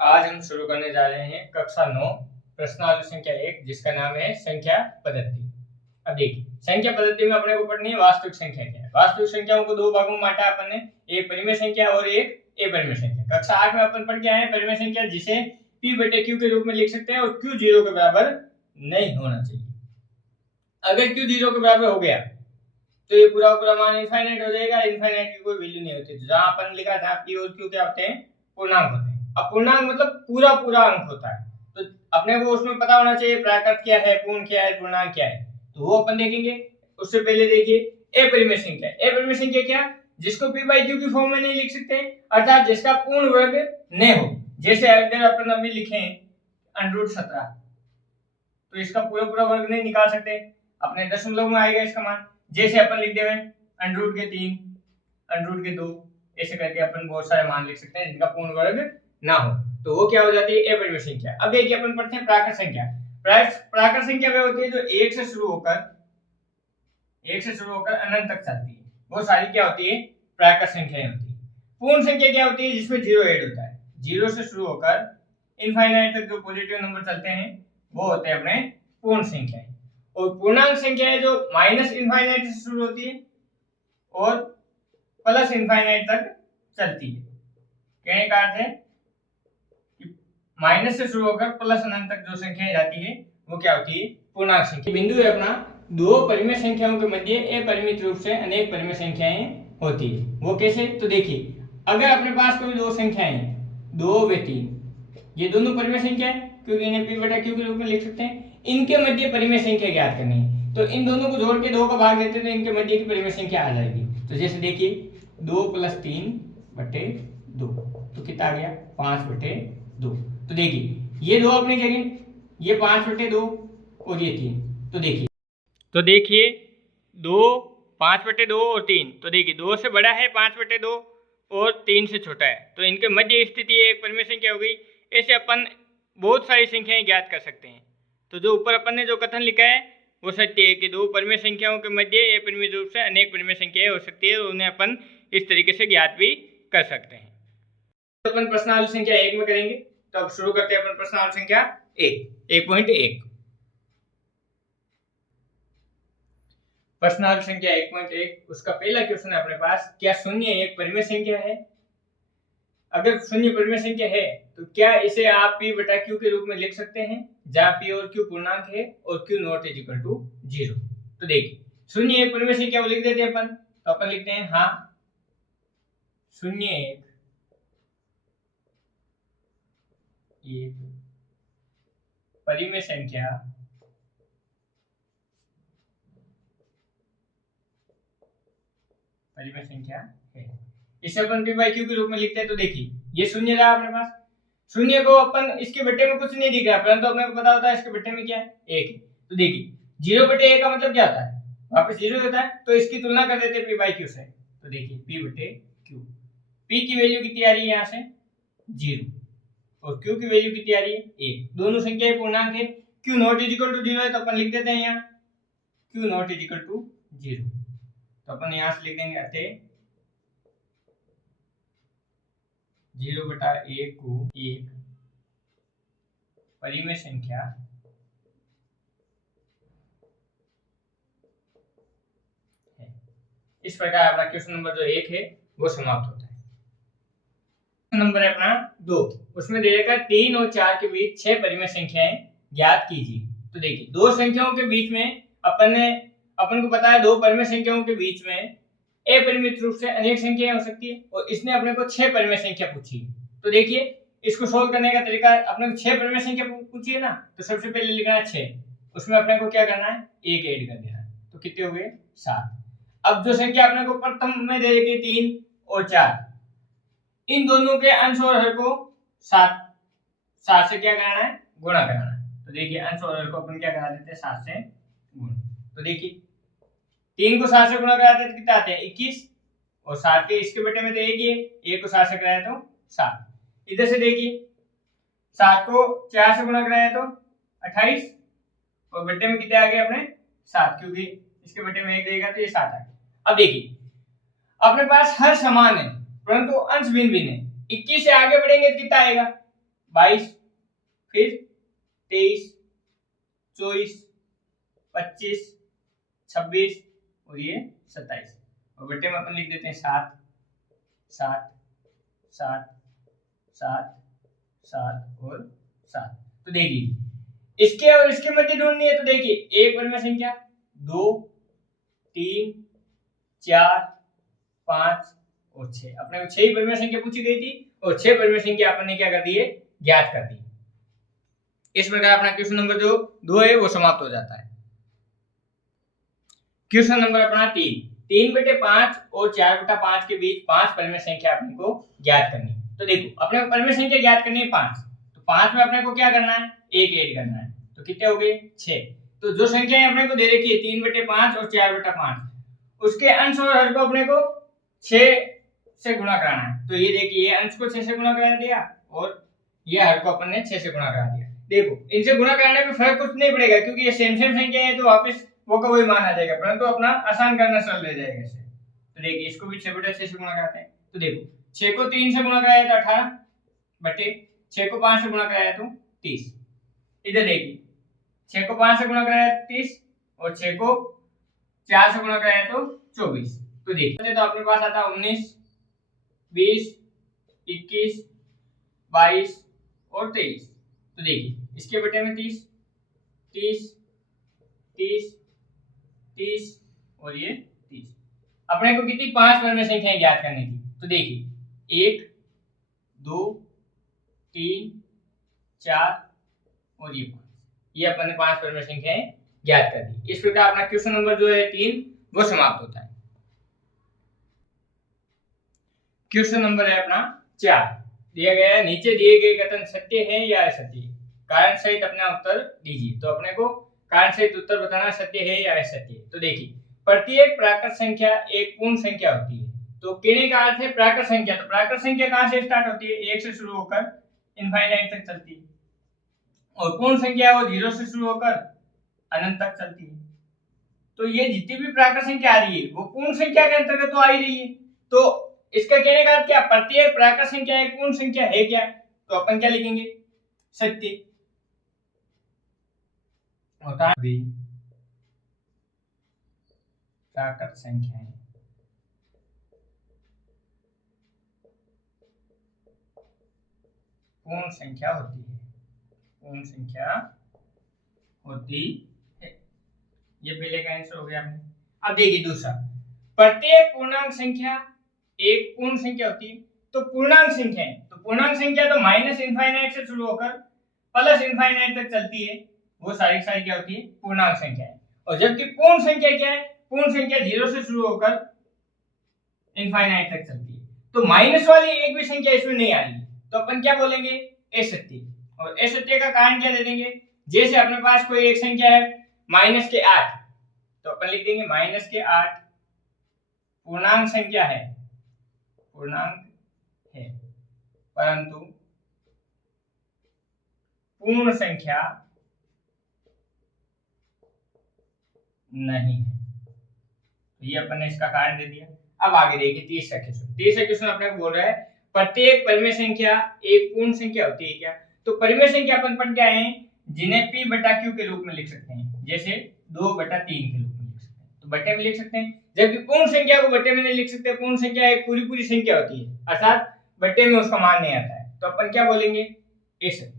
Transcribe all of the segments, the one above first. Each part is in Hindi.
आज हम शुरू करने जा रहे हैं कक्षा 9 प्रश्नावली संख्या 1 जिसका नाम है संख्या पद्धति। अब देखिए संख्या पद्धति में अपने को पढ़नी है वास्तविक संख्या क्या है। वास्तविक संख्याओं को दो भागों में बांटा अपन ने, एक परिमेय संख्या और एक अपरिमेय संख्या। कक्षा 8 में अपन पढ़ के आए हैं परिमेय संख्या जिसे p बटे q के रूप में लिख सकते हैं और q 0 के बराबर नहीं होना चाहिए। अगर q 0 के बराबर हो गया तो ये पूरा पूरा मान इनफाइनाइट हो जाएगा, इनफाइनाइट की कोई वैल्यू नहीं होती। जहां अपन लिखा था p और q क्या होते हैं, पूर्णांक होते हैं। अब पूर्णांक मतलब पूरा पूरा अंक होता है, तो अपने को उसमें पता होना चाहिए प्राकृत क्या है, पूर्ण क्या है, पूर्णांक क्या है, तो वो अपन देखेंगे। उससे पहले देखिए अपरिमेय संख्या। अपरिमेय संख्या क्या, जिसको p बाई q की फॉर्म में नहीं लिख सकते, अर्थात जिसका पूर्ण वर्ग न हो। जैसे अगर अपन अभी लिखें √17 तो इसका पूरा पूरा वर्ग नहीं निकाल सकते, अपने दशमलव में आएगा इसका मान। जैसे अपन लिख देवे √3 √2 ऐसे करके अपन बहुत सारे मान लिख सकते हैं जिनका पूर्ण वर्ग ना हो, तो वो क्या हो जाती है अपरिमेय संख्या। अब देखिए अपन पढ़ते हैं प्राकृत संख्या। प्राकृत संख्या वे होती है जो 1 से शुरू होकर अनंत तक चलती है, वो सारी क्या होती है प्राकृत संख्याएं होती है। पूर्ण संख्या क्या होती है, जिसमें 0 ऐड होता है। 0 से शुरू होकर इनफाइनाइट तक जो पॉजिटिव नंबर चलते हैं वो होते हैं अपने पूर्ण संख्याएं। और पूर्णांक संख्या है जो माइनस इनफाइनाइट से शुरू होती है और प्लस इनफाइनाइट तक चलती है। कहने का अर्थ है कि माइनस से शुरू होकर प्लस अनंत तक जो संख्याएं जाती है वो क्या होती है पूर्णांक संख्या। बिंदु है अपना दो परिमेय संख्याओं के मध्य अपरिमित रूप से अनेक परिमेय संख्याएं होती है। वो कैसे, तो देखिए अगर अपने पास कोई दो संख्याएं हैं 2 व 3, ये दोनों परिमेय संख्या है क्योंकि इन्हें p बटा q के रूप में लिख सकते हैं। इनके मध्य परिमेय संख्या ज्ञात करनी है, तो इन दोनों को जोड़ के 2 का भाग देते हैं तो इनके मध्य की परिमेय संख्या आ जाएगी। तो जैसे देखिए 2 + 3 बटे 2 तो कितना आ गया 5 बटे 2। तो देखिए ये 2 अपनी जगह, ये 5 बटे 2 और ये 3। तो देखिए 2 5 बटे 2 और 3, तो देखिए 2 से बड़ा है 5 बटे 2 और 3 से छोटा है, तो इनके मध्य स्थिति एक परिमेय संख्या हो गई। ऐसे अपन बहुत सारी संख्याएं ज्ञात कर सकते हैं। तो जो ऊपर अपन ने जो कथन लिखा है वो सत्य है कि दो परिमेय संख्याओं के मध्य अपरिमित रूप से अनेक परिमेय संख्याएं हो सकती है और उन्हें अपन इस तरीके से ज्ञात भी कर सकते हैं। तो अपन प्रश्नावली संख्या 1 में करेंगे। तो अब शुरू करते हैं अपन प्रश्नावली संख्या 1.1। प्रश्नावली संख्या 1.1 उसका पहला क्वेश्चन है अपने पास, क्या शून्य एक परिमेय संख्या है? अगर शून्य परिमेय संख्या है तो क्या इसे आप p बटा q के रूप में लिख सकते हैं, जहां p और q पूर्णांक है और q not is equal to 0। तो देखिए शून्य एक परिमेय संख्या वो लिख देते हैं अपन, तो अपन लिखते हैं हाँ शून्य एक परिमेय संख्या है। इसे अपन p बाई q के रूप में लिखते हैं। तो देखिए ये शून्य रहा अपने पास, शून्य को अपन इसके बट्टे में कुछ नहीं दिख रहा, परंतु अपने को पता होता है इसके बट्टे में क्या है 1। तो देखिए 0 बटे 1 का मतलब क्या होता है, वापस 0 होता है, तो इसकी तुलना कर देते हैं p बाई q से। तो देखिए p बटे q, p की वैल्यू कितनी आ रही है यहाँ से 0 और q की वैल्यू कितनी आ रही है 1। दोनों संख्याएं पूर्णांक है। q not is equal to 0 है तो अपन लिख देते हैं यहाँ q not is equal to 0। तो अपन यहाँ से लिख देंगे अतः 0 बटा 1 को एक परिमेय संख्या है। इस प्रकार अपना क्वेश्चन नंबर जो 1 है वो समाप्त होता है। क्वेश्चन नंबर है अपना 2, उसमें दे रखा 3 और 4 के बीच 6 परिमेय संख्याएं ज्ञात कीजिए। तो देखिए दो संख्याओं के बीच में अपन को पता है दो परिमेय संख्याओं के बीच में अपरिमित रूप से अनेक संख्याएं हो सकती है और इसने अपने को 6 परिमेय संख्या पूछी। तो देखिए इसको सोल्व करने का तरीका, अपने को 6 परिमेय संख्या पूछी है ना, तो सबसे पहले लिखना है 6, उसमें अपने को क्या करना है 1 ऐड कर देना है, तो कितने हो गए 7। अब जो संख्या अपने को प्रथम में दे रखी 3 और 4, इन दोनों के अंश और हर को 7 से क्या करना है गुणा कराना है। तो देखिए अंश और हर को अपन क्या करा देते हैं 7 से गुणा। तो देखिए 3 को 7 से गुणा कराते हैं तो कितना आते हैं 21 और 7 के इसके बेटे में तो 1 ही है, 1 को 7 से कराया तो 7। इधर से देखिए 7 को 4 से गुणा कराया तो 28 और बेटे में कितने आ गए अपने 7, क्योंकि इसके बेटे में 1 रहेगा तो ये 7 आ गया। अब देखिए अपने पास हर समान है परंतु अंश भिन्न भिन्न है। 21 से आगे बढ़ेंगे तो कितना आएगा 22, फिर 23, 24, 25, 26 और ये 27। और बटे में अपन लिख देते हैं 7, 7, 7, 7, 7 और 7। तो देख लीजिए इसके और इसके मध्य ढूंढनी है, तो देखिए एक परिमेय संख्या, 2, 3, 4, 5 और 6। अपने को 6 परिमेय संख्या पूछी गई थी और 6 परिमेय संख्या अपन ने क्या कर दी है, ज्ञात कर दी। इस प्रकार अपना क्वेश्चन नंबर जो 2 है वो समाप्त हो जाता है। क्वेश्चन नंबर अपना 3 बटे 5 और 4/5 के बीच 5 परिमेय संख्या अपने को ज्ञात करनी। तो देखो अपने को परिमेय संख्या ज्ञात करनी है 5, तो 5 में अपने को क्या करना है, 1 ऐड करना है, तो कितने हो गए 6। तो जो संख्याएं अपने को दे रखी है 3/5 और 4/5, उसके अंश और हर को अपने को 6 से गुणा कराना है। तो ये देखिए ये अंश को 6 से गुणा करा दिया और ये हर को अपन ने 6 से गुणा करा दिया। देखो इनसे गुणा कराने में फर्क कुछ नहीं पड़ेगा क्योंकि ये सेम संख्या है, तो वापस वो का वही मान आ जाएगा, परंतु अपना आसान करना सरल रह जाएगा इससे। तो देखिए इसको भी 6/6 से गुणा कराते हैं। तो देखो 6 को 3 से गुणा कराया तो 18 बटे 6 को 5 से गुणा कराया तो 30। इधर देखिए 6 को 5 से गुणा कराया 30 और 6 को 4 से गुणा कराया तो 24। तो देखिए तो अपने पास आता 19, 20, 21, 22 और 23। तो देखिए इसके बटे में 30, 30, 30, 30 और ये 30। अपने को कितनी 5 परिमेय संख्याएं ज्ञात करनी थी। तो देखिए 1, 2, 3, 4 और ये 5, ये अपन ने 5 परिमेय संख्याएं ज्ञात कर दी। इस प्रकार अपना क्वेश्चन नंबर जो है 3 वो समाप्त होता है। क्वेश्चन नंबर है अपना 4, दिया गया है नीचे दिए गए कथन सत्य है या असत्य, कारण सहित अपना उत्तर दीजिए। तो अपने को कारण सहित उत्तर बताना सत्य है या असत्य। तो देखिए प्रत्येक प्राकृत संख्या एक पूर्ण संख्या होती है। तो कहने का अर्थ है प्राकृत संख्या, तो प्राकृत संख्या कहां से स्टार्ट होती है, 1 से शुरू होकर इनफाइनाइट तक चलती है, और पूर्ण संख्या वो 0 से शुरू होकर अनंत तक चलती है। तो ये जितनी भी प्राकृत संख्या आ रही है वो पूर्ण संख्या के अंतर्गत तो आ ही रही है। तो इसका कहने का अर्थ क्या, प्रत्येक प्राकृत संख्या एक पूर्ण संख्या है क्या, तो अपन क्या लिखेंगे, सत्य। होता भी प्राकृत संख्याएं पूर्ण संख्या होती है, पूर्ण संख्या होती है। ये पहले का आंसर हो गया अपने। अब देखिए दूसरा, प्रत्येक पूर्णांक संख्या एक पूर्ण संख्या होती है। तो पूर्णांक संख्या है, तो पूर्णांक संख्या तो माइनस इनफाइनाइट से शुरू होकर प्लस इनफाइनाइट तक चलती है, वो सारी सारी क्या होती है, पूर्णांक संख्या है। और जबकि पूर्ण संख्या क्या है, पूर्ण संख्या 0 से शुरू होकर इनफाइनाइट तक चलती है। तो माइनस वाली एक भी संख्या इसमें नहीं आ रही, तो अपन क्या बोलेंगे, असत्य। और असत्य का कारण क्या दे देंगे, जैसे अपने पास कोई एक संख्या है -8, तो अपन लिख देंगे -8 पूर्णांक संख्या है, पूर्णांक है, परंतु पूर्ण संख्या नहीं है। तो ये अपन ने इसका कारण दे दिया। अब आगे देखिए तीसरा क्वेश्चन अपने को बोल रहा है प्रत्येक परिमेय संख्या एक पूर्ण संख्या होती है क्या। तो परिमेय संख्या अपन पढ़ के आए हैं जिन्हें p बटा q के रूप में लिख सकते हैं, जैसे 2/3 के रूप में लिख सकते हैं, तो बटे में लिख सकते हैं। जबकि पूर्ण संख्या को बटे में नहीं लिख सकते, पूर्ण संख्या एक पूरी संख्या होती है, अर्थात बटे में उसका मान नहीं आता है, तो अपन क्या बोलेंगे, असत्य।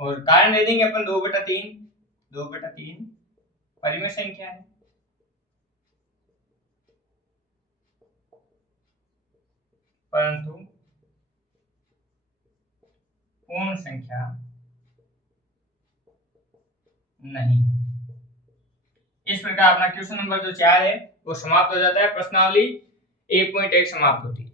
और कारण दे देंगे अपन 2/3 परिमेय संख्या है, परंतु पूर्ण संख्या नहीं है। इस प्रकार अपना क्वेश्चन नंबर जो 4 है वो समाप्त हो जाता है, प्रश्नावली 1.1 समाप्त होती है।